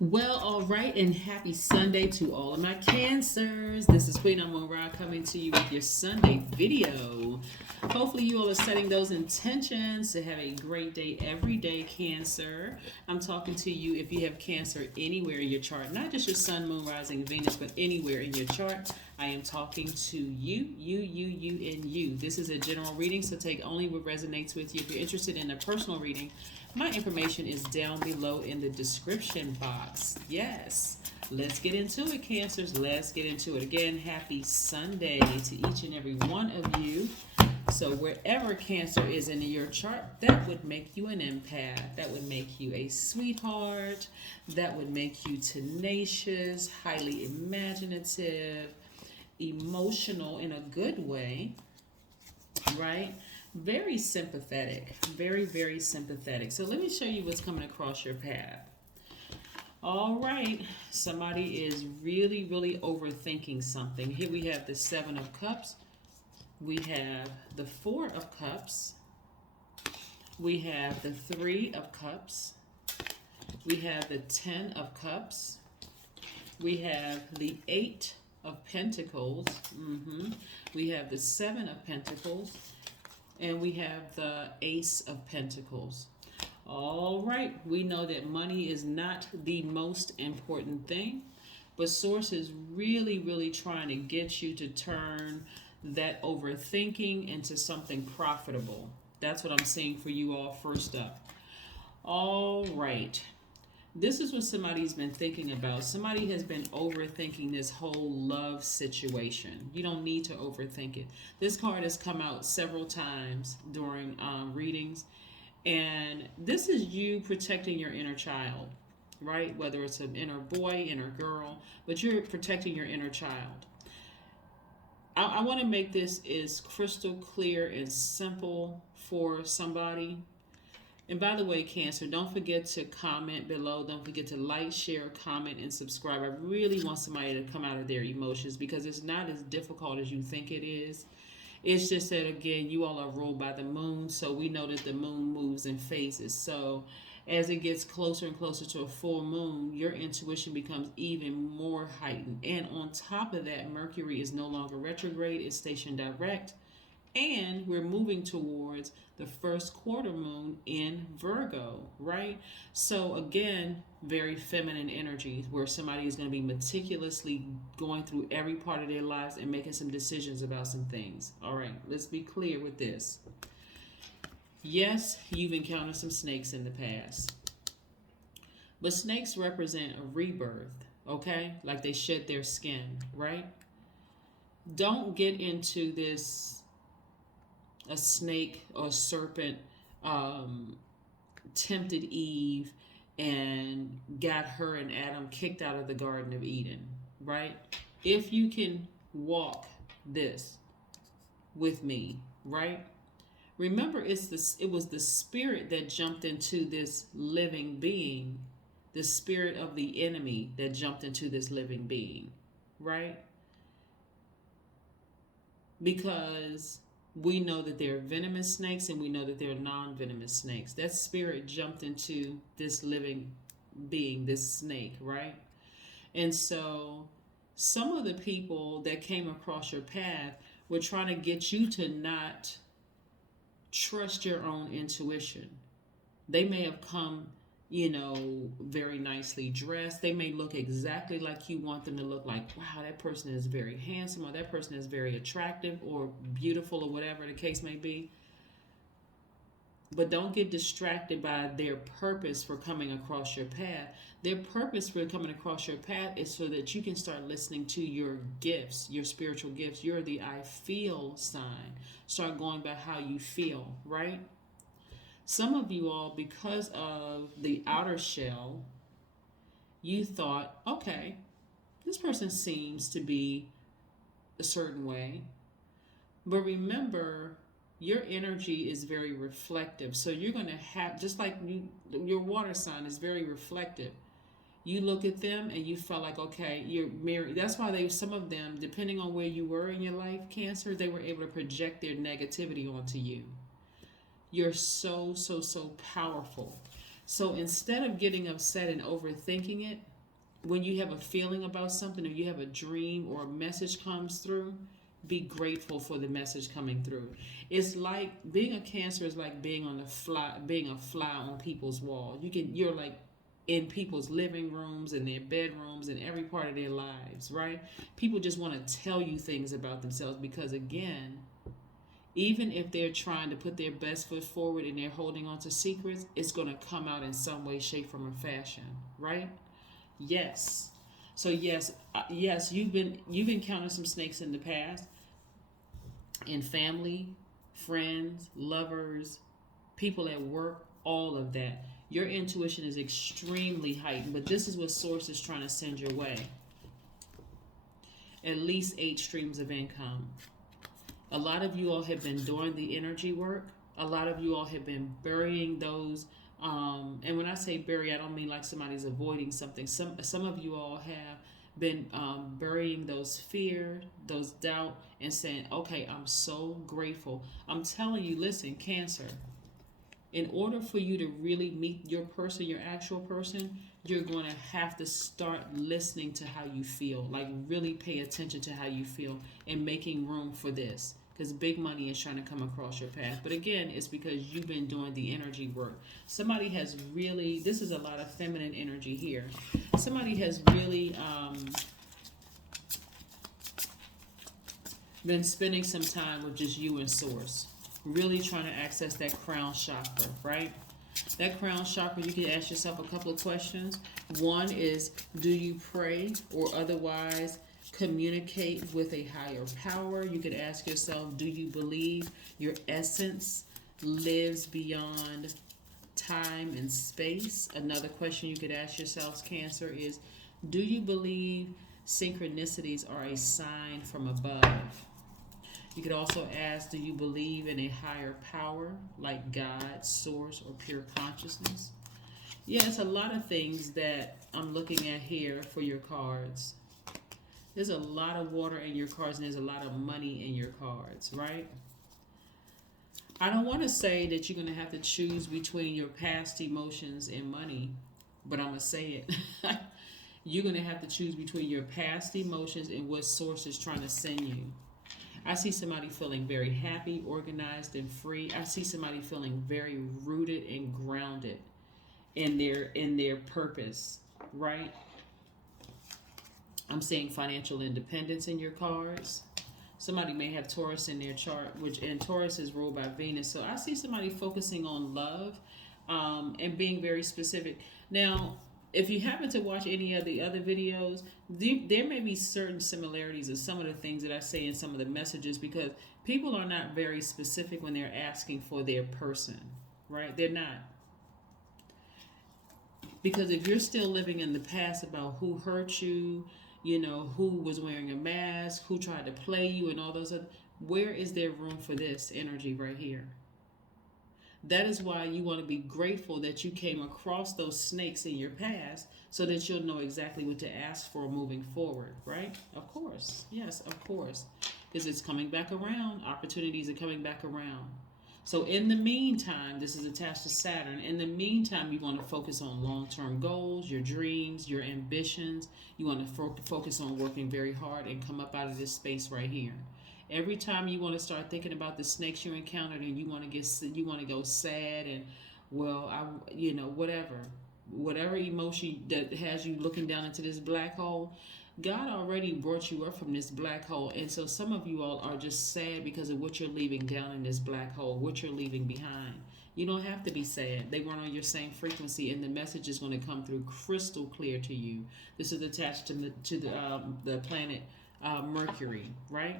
Well, all right, and happy Sunday to all of my cancers. This is Queen Amun Ra coming to you with your Sunday video. Hopefully, you all are setting those intentions to have a great day every day, Cancer. I'm talking to you if you have Cancer anywhere in your chart, not just your Sun, Moon, Rising, Venus, but anywhere in your chart. I am talking to you, and you. This is a general reading, so take only what resonates with you. If you're interested in a personal reading, my information is down below in the description box. Yes. Let's get into it, Cancers. Let's get into it. Again, happy Sunday to each and every one of you. So wherever Cancer is in your chart, that would make you an empath. That would make you a sweetheart. That would make you tenacious, highly imaginative, emotional in a good way, right? Very sympathetic, very sympathetic. So let me show you what's coming across your path. All right, somebody is really overthinking something. Here we have the Seven of Cups. We have the Four of Cups. We have the Three of Cups. We have the Ten of Cups. We have the Eight of Pentacles. We have the Seven of Pentacles. And we have the Ace of Pentacles. All right, we know that money is not the most important thing, but Source is really trying to get you to turn that overthinking into something profitable. That's what I'm seeing for you all first up. All right. This is what somebody's been thinking about. Somebody has been overthinking this whole love situation. You don't need to overthink it. This card has come out several times during readings. And this is you protecting your inner child, right? Whether it's an inner boy, inner girl, but you're protecting your inner child. I want to make this as crystal clear and simple for somebody. And by the way, Cancer, don't forget to comment below. Don't forget to like, share, comment, and subscribe. I really want somebody to come out of their emotions because it's not as difficult as you think it is. It's just that, again, you all are ruled by the moon, so we know that the moon moves in phases. So as it gets closer and closer to a full moon, your intuition becomes even more heightened. And on top of that, Mercury is no longer retrograde, it's stationed direct. And we're moving towards the first quarter moon in Virgo, right? So again, very feminine energy where somebody is going to be meticulously going through every part of their lives and making some decisions about some things. All right, let's be clear with this. Yes, you've encountered some snakes in the past. But snakes represent a rebirth, okay? Like they shed their skin, right? Don't get into this a snake or a serpent tempted Eve and got her and Adam kicked out of the Garden of Eden, right? If you can walk this with me, right? Remember, it was the spirit that jumped into this living being, the spirit of the enemy that jumped into this living being, right? Because we know that there are venomous snakes and we know that there are non-venomous snakes. That spirit jumped into this living being, this snake, right? And so some of the people that came across your path were trying to get you to not trust your own intuition. They may have come, very nicely dressed. They may look exactly like you want them to look, like, wow, that person is very handsome, or that person is very attractive or beautiful, or whatever the case may be. But don't get distracted by their purpose for coming across your path. Their purpose for coming across your path is so that you can start listening to your gifts, your spiritual gifts. You're the I feel sign. Start going by how you feel, right? Some of you all, because of the outer shell, you thought, okay, this person seems to be a certain way. But remember, your energy is very reflective. So you're going to have, just like your water sign is very reflective. You look at them and you felt like, okay, you're married. That's why some of them, depending on where you were in your life, Cancer, they were able to project their negativity onto you. You're so powerful. So instead of getting upset and overthinking it, when you have a feeling about something, or you have a dream or a message comes through, be grateful for the message coming through. It's like being a Cancer is like being on the fly, being a fly on people's wall. You're like in people's living rooms and their bedrooms and every part of their lives, right? People just want to tell you things about themselves because, again, even if they're trying to put their best foot forward and they're holding on to secrets, it's going to come out in some way, shape, form, or fashion, right? Yes. So yes, you've encountered some snakes in the past, in family, friends, lovers, people at work, all of that. Your intuition is extremely heightened, but this is what Source is trying to send your way. At least 8 streams of income. A lot of you all have been doing the energy work. A lot of you all have been burying those. And when I say bury, I don't mean like somebody's avoiding something. Some of you all have been burying those fear, those doubt, and saying, okay, I'm so grateful. I'm telling you, listen, Cancer, in order for you to really meet your person, your actual person, you're going to have to start listening to how you feel. Like, really pay attention to how you feel and making room for this. Because big money is trying to come across your path. But again, it's because you've been doing the energy work. Somebody has really, this is a lot of feminine energy here. Somebody has really been spending some time with just you and Source. Really trying to access that crown chakra, right? That crown chakra, you can ask yourself a couple of questions. One is, do you pray or otherwise communicate with a higher power? You could ask yourself, do you believe your essence lives beyond time and space? Another question you could ask yourself, Cancer, is, do you believe synchronicities are a sign from above? You could also ask, do you believe in a higher power like God, Source, or pure consciousness? Yeah, it's a lot of things that I'm looking at here for your cards. There's a lot of water in your cards, and there's a lot of money in your cards, right? I don't want to say that you're going to have to choose between your past emotions and money, but I'm going to say it. You're going to have to choose between your past emotions and what Source is trying to send you. I see somebody feeling very happy, organized, and free. I see somebody feeling very rooted and grounded in their purpose, right? I'm seeing financial independence in your cards. Somebody may have Taurus in their chart, and Taurus is ruled by Venus. So I see somebody focusing on love and being very specific. Now, if you happen to watch any of the other videos, there may be certain similarities in some of the things that I say in some of the messages, because people are not very specific when they're asking for their person, right? They're not. Because if you're still living in the past about who hurt you, who was wearing a mask, who tried to play you, and all those other, where is there room for this energy right here? That is why you want to be grateful that you came across those snakes in your past, so that you'll know exactly what to ask for moving forward, right? Of course. Yes, of course. Because it's coming back around. Opportunities are coming back around. So in the meantime, this is attached to Saturn. In the meantime, you want to focus on long-term goals, your dreams, your ambitions. You want to focus on working very hard and come up out of this space right here. Every time you want to start thinking about the snakes you encountered, and you want to go sad and, whatever emotion that has you looking down into this black hole, God already brought you up from this black hole. And so some of you all are just sad because of what you're leaving down in this black hole, what you're leaving behind. You don't have to be sad. They weren't on your same frequency, and the message is going to come through crystal clear to you. This is attached to the planet Mercury, right?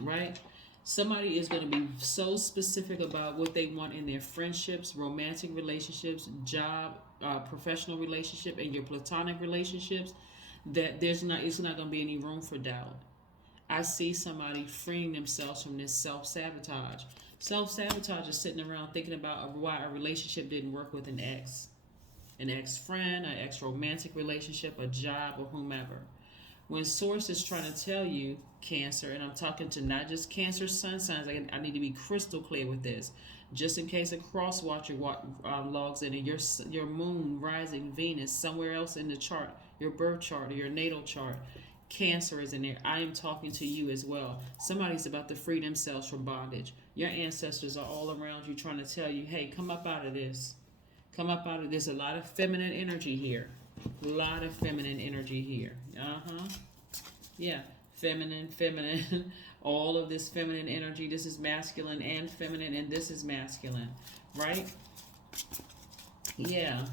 Right? Somebody is going to be so specific about what they want in their friendships, romantic relationships, job, professional relationship, and your platonic relationships, that it's not going to be any room for doubt. I see somebody freeing themselves from this self-sabotage. Self-sabotage is sitting around thinking about why a relationship didn't work with an ex-friend, an ex-romantic relationship, a job, or whomever. When Source is trying to tell you, Cancer, and I'm talking to not just Cancer sun signs, I need to be crystal clear with this. just in case a cross watcher logs in and your moon, rising, Venus, somewhere else in the chart, your birth chart or your natal chart, Cancer is in there. I am talking to you as well. Somebody's about to free themselves from bondage. Your ancestors are all around you trying to tell you, hey, come up out of this. Come up out of this. A lot of feminine energy here. A lot of feminine energy here. Yeah. Feminine. All of this feminine energy. This is masculine and feminine, and this is masculine. Right? Yeah.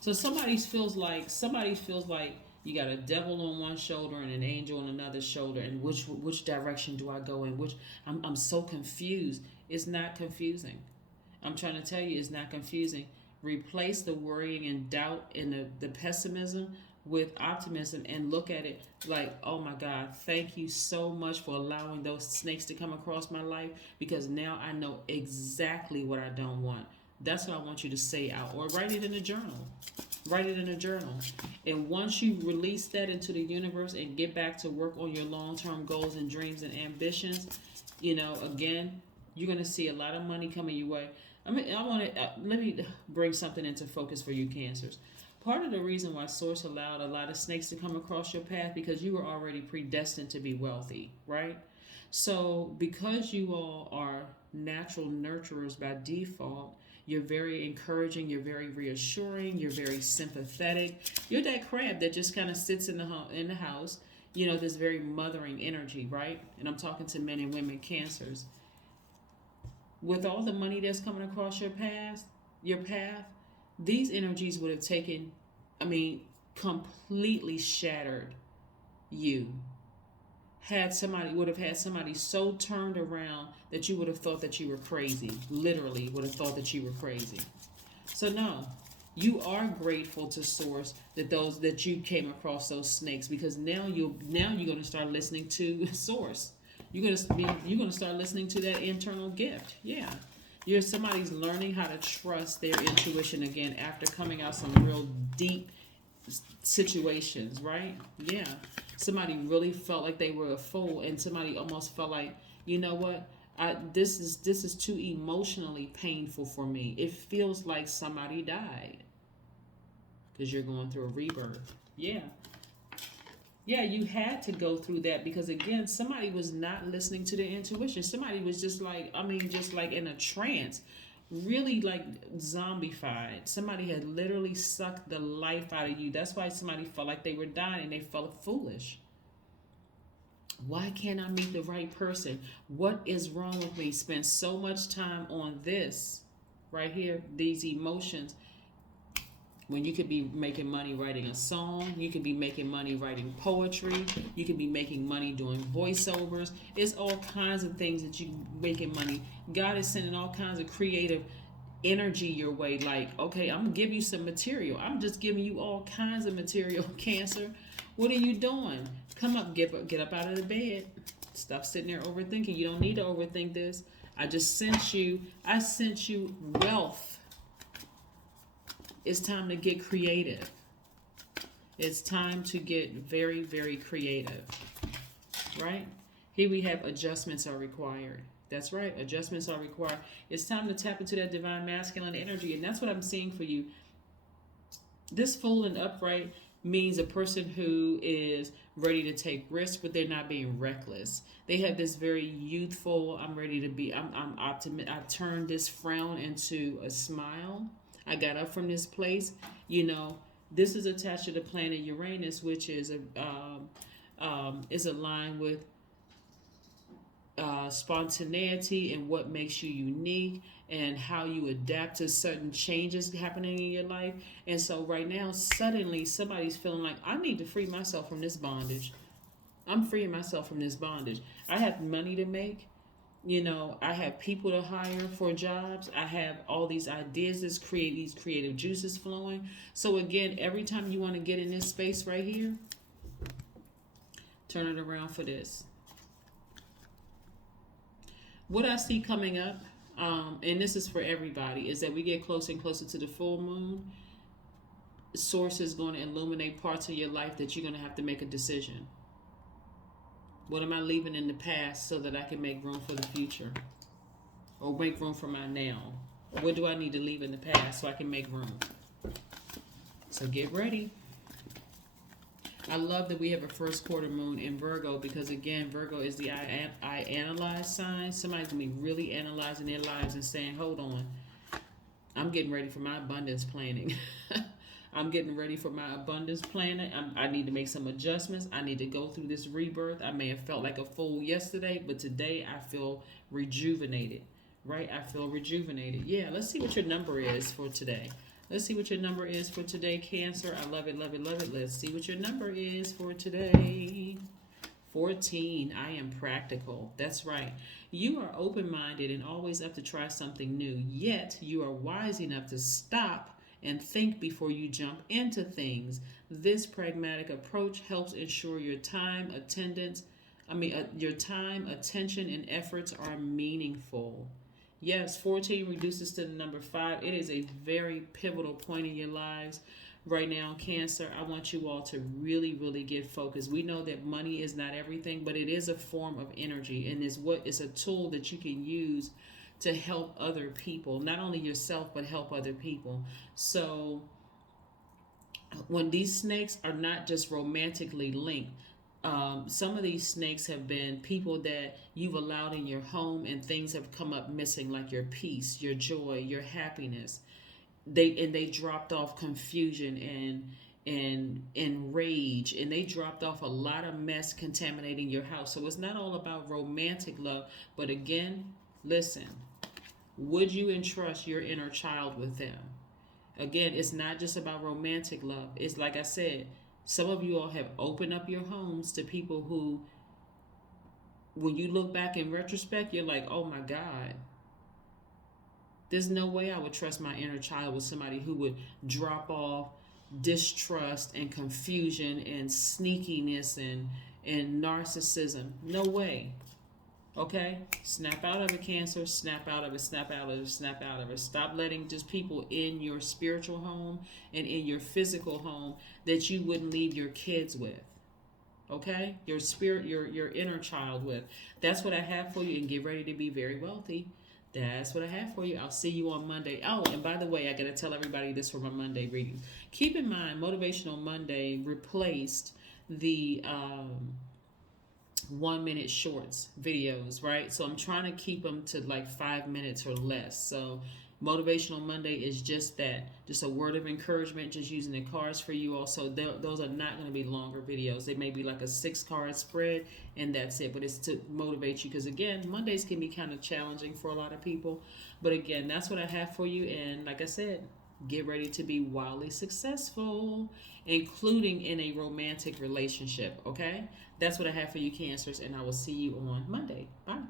So somebody feels like you got a devil on one shoulder and an angel on another shoulder, and which direction do I go in? I'm so confused. It's not confusing. I'm trying to tell you, it's not confusing. Replace the worrying and doubt and the pessimism with optimism, and look at it like, oh my God, thank you so much for allowing those snakes to come across my life, because now I know exactly what I don't want. That's what I want you to say out, or write it in a journal. Write it in a journal. And once you release that into the universe and get back to work on your long-term goals and dreams and ambitions, again, you're going to see a lot of money coming your way. Let me bring something into focus for you Cancers. Part of the reason why Source allowed a lot of snakes to come across your path, because you were already predestined to be wealthy, right? So because you all are natural nurturers by default, you're very encouraging, you're very reassuring, you're very sympathetic. You're that crab that just kind of sits in the house, this very mothering energy, right? And I'm talking to men and women Cancers. With all the money that's coming across your path, these energies would have completely shattered you. Would have had somebody so turned around that you would have thought that you were crazy. Literally would have thought that you were crazy. So no, you are grateful to Source that you came across those snakes, because now you're going to start listening to Source. You're going to start listening to that internal gift. Yeah. Somebody's learning how to trust their intuition again after coming out some real deep situations, right? Yeah. Somebody really felt like they were a fool, and somebody almost felt like, you know what? This is too emotionally painful for me. It feels like somebody died, because you're going through a rebirth. Yeah. Yeah, you had to go through that, because again, somebody was not listening to their intuition. Somebody was just like in a trance, really like zombified. Somebody had literally sucked the life out of you. That's why somebody felt like they were dying and they felt foolish. Why can't I meet the right person? What is wrong with me? Spend so much time on this right here, these emotions, when you could be making money writing a song, you could be making money writing poetry, you could be making money doing voiceovers. It's all kinds of things that you making money. God is sending all kinds of creative energy your way. Like, okay, I'm gonna give you some material. I'm just giving you all kinds of material, Cancer. What are you doing? Come up, get up out of the bed. Stop sitting there overthinking. You don't need to overthink this. I sent you wealth. It's time to get creative. It's time to get very, very creative. Right? Here we have adjustments are required. That's right. Adjustments are required. It's time to tap into that divine masculine energy. And that's what I'm seeing for you. This full and upright means a person who is ready to take risks, but they're not being reckless. They have this very youthful, I'm optimistic. I've turned this frown into a smile. I got up from this place. This is attached to the planet Uranus, which is aligned with spontaneity and what makes you unique and how you adapt to certain changes happening in your life. And so right now, suddenly somebody's feeling like, I need to free myself from this bondage. I'm freeing myself from this bondage. I have money to make. I have people to hire for jobs. I have all these ideas that create these creative juices flowing. So again, every time you want to get in this space right here, turn it around for this. What I see coming up, and this is for everybody, is that we get closer and closer to the full moon. Source is going to illuminate parts of your life that you're going to have to make a decision. What am I leaving in the past so that I can make room for the future? or make room for my now? What do I need to leave in the past so I can make room? So get ready. I love that we have a first quarter moon in Virgo because, again, Virgo is the I analyze sign. Somebody's going to be really analyzing their lives and saying, hold on, I'm getting ready for my abundance planning. I'm getting ready for my abundance planning. I need to make some adjustments. I need to go through this rebirth. I may have felt like a fool yesterday, but today I feel rejuvenated, right? I feel rejuvenated. Yeah, let's see what your number is for today. Let's see what your number is for today, Cancer. I love it, love it, love it. Let's see what your number is for today. 14. I am practical. That's right. You are open-minded and always up to try something new. Yet you are wise enough to stop and think before you jump into things. This pragmatic approach helps ensure your time, your time, attention, and efforts are meaningful. Yes, 14 reduces to the number 5. It is a very pivotal point in your lives right now, Cancer. I want you all to really, really get focused. We know that money is not everything, but it is a form of energy, and is a tool that you can use to help other people, not only yourself, but help other people. So when these snakes are not just romantically linked, some of these snakes have been people that you've allowed in your home, and things have come up missing, like your peace, your joy, your happiness. They dropped off confusion and rage, and they dropped off a lot of mess contaminating your house. So it's not all about romantic love, but again, listen, would you entrust your inner child with them? Again, it's not just about romantic love. It's like I said, some of you all have opened up your homes to people who, when you look back in retrospect, you're like, oh my God, there's no way I would trust my inner child with somebody who would drop off distrust and confusion and sneakiness and narcissism. No way. Okay? Snap out of it, Cancer. Snap out of it, snap out of it, snap out of it. Stop letting just people in your spiritual home and in your physical home that you wouldn't leave your kids with. Okay? Your spirit, your inner child with. That's what I have for you, and get ready to be very wealthy. That's what I have for you. I'll see you on Monday. Oh, and by the way, I got to tell everybody this for my Monday reading. Keep in mind, Motivational Monday replaced the 1 minute shorts videos, right? So I'm trying to keep them to like 5 minutes or less. So Motivational Monday is just that, just a word of encouragement, just using the cards for you. Also, those are not going to be longer videos. They may be like a 6-card spread, and that's it. But it's to motivate you, because again, Mondays can be kind of challenging for a lot of people. But again, that's what I have for you. And like I said, get ready to be wildly successful, including in a romantic relationship. Okay, that's what I have for you, Cancers, and I will see you on Monday. Bye.